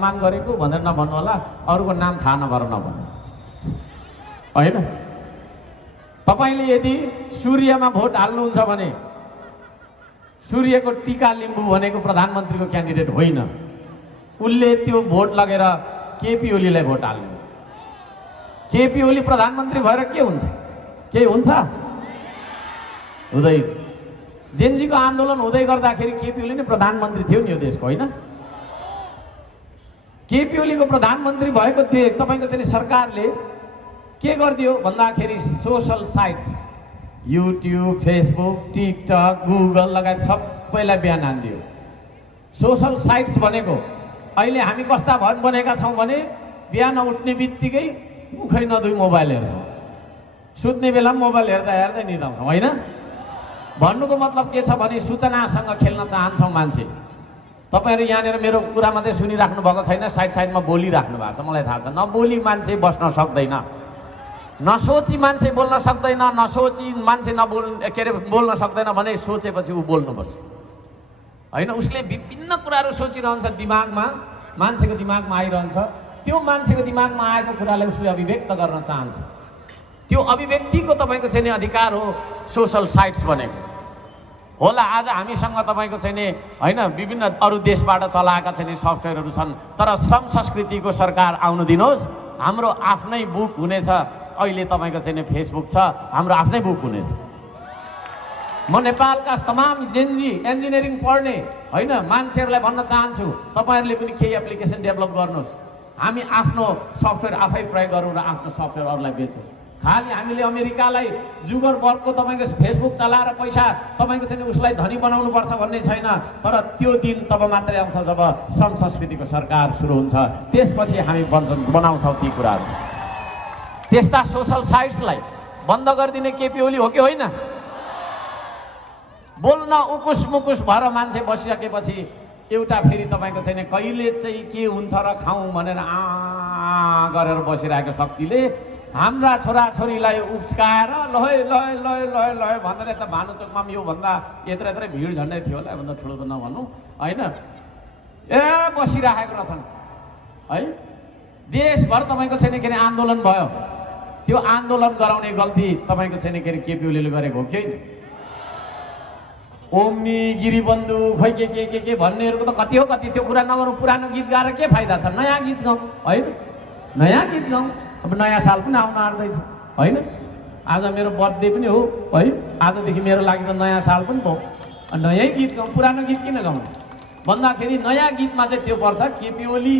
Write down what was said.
सम्मान गरेको भनेर नभन्नु होला, अरूको नाम थाहा नभएर नभन्नु होइन। तपाईले यदि सूर्यमा भोट हाल्नुहुन्छ भने सूर्यको टीका लिम्बू भनेको प्रधानमन्त्रीको क्यान्डिडेट होइन, उसले त्यो भोट लगेर केपी ओलीलाई भोट हाल्ने। केपी ओली प्रधानमन्त्री भएर के हुन्छ? केही हुन्छ? हुँदैन। जेनजीको आन्दोलन हुँदै गर्दाखेरि केपी ओली नै प्रधानमन्त्री थियो नि यो देशको, होइन? केपी ओलीको प्रधानमन्त्री भएको तपाईको चाहिँ सरकारले के गरिदियो भन्दाखेरि social sites YouTube, Facebook, TikTok, Google लगायत सबैलाई बिहान हानिदियो। सोशल साइट्स भनेको अहिले हामी कस्ता बनेका छौँ भने बिहान उठ्ने बित्तिकै मुखै नधुई मोबाइल हेर्छौँ, सुत्ने बेला मोबाइल हेर्दा हेर्दै निदाउँछौँ, होइन? भन्नुको मतलब के छ भने सूचनासँग खेल्न चाहन्छौँ मान्छे। तपाईहरु यहाँनिर मेरो कुरा मात्रै सुनिराख्नु भएको छैन, साइड साइडमा बोलिराख्नु भएको छ, मलाई थाहा छ। नबोली मान्छे बस्न सक्दैन, नसोची मान्छे बोल्न सक्दैन, नसोची मान्छे बोल्न सक्दैन भने सोचेपछि ऊ बोल्नुपर्छ, होइन? उसले विभिन्न कुराहरू सोचिरहन्छ, दिमागमा मान्छेको दिमागमा आइरहन्छ। त्यो मान्छेको दिमागमा आएको कुरालाई उसले अभिव्यक्त गर्न चाहन्छ। त्यो अभिव्यक्तिको तपाईको चाहिँ नि अधिकार हो सोशल साइट्स भनेको। होला आज हामीसँग तपाईको चाहिँ नि होइन विभिन्न अरू देशबाट चलाएका चाहिँ नि सफ्टवेयरहरू छन्, तर श्रम संस्कृतिको सरकार आउनु दिनुहोस्, हाम्रो आफ्नै बुक हुनेछ। अहिले तपाईको चाहिँ नि फेसबुक छ, हाम्रो आफ्नै बुक हुनेछ। म नेपालका तमाम जेनजी इन्जिनियरिङ पढ्ने होइन मान्छेहरूलाई भन्न चाहन्छु, तपाईहरुले पनि केही एप्लिकेसन डेभलप गर्नुहोस्। हामी आफ्नो सफ्टवेयर आफै प्रयोग गरौँ र आफ्नो सफ्टवेयर अरूलाई बेचौँ। खालि हामीले अमेरिकालाई जुगरबर्गको तपाईको फेसबुक चलाएर पैसा तपाईको चाहिँ उसलाई धनी बनाउनु पर्छ भन्ने छैन, तर त्यो दिन तब मात्रै आउँछ जब श्रम संस्कृतिको सरकार सुरु हुन्छ, त्यसपछि हामी बनाउँछौँ ती कुराहरू। त्यस्ता सोशल साइट्सलाई बन्द गरिदिने केपी ओली हो कि होइन? बोल्न उकुस मुकुस भएर मान्छे बसिसकेपछि एउटा फेरि तपाईको चाहिँ कहिले चाहिँ के हुन्छ र खाउँ भनेर गरेर बसिरहेको शक्तिले हाम्रा छोराछोरीलाई उच्काएर लय लय लय लय लय भनेर यता भानुचोकमा पनि योभन्दा यत्रै भिड झन्डै थियो होला, भन्दा ठुलो त नभनौँ, होइन? बसिरहेको रहेछन् है। देशभर तपाईँको छैन के अरे आन्दोलन भयो, त्यो आन्दोलन गराउने गल्ती तपाईँको छैन के अरे केपी ओलीले गरेको हो कि होइन? ओम्नी गिरिबन्धु खोइ के भन्नेहरूको त कति हो कति, त्यो कुरा नगरौँ। पुरानो गीत गाएर के फाइदा छ? नयाँ गीत गाउँ, होइन? नयाँ गीत गाउँ। अब नयाँ साल पनि आउन आँट्दैछ, होइन? आज मेरो बर्थडे पनि हो है, आजदेखि मेरो लागि त नयाँ साल पनि भयो। नयाँ गीत गाउँ, पुरानो गीत किन गाउँ भन्दाखेरि नयाँ गीतमा चाहिँ त्यो पर्छ केपी ओली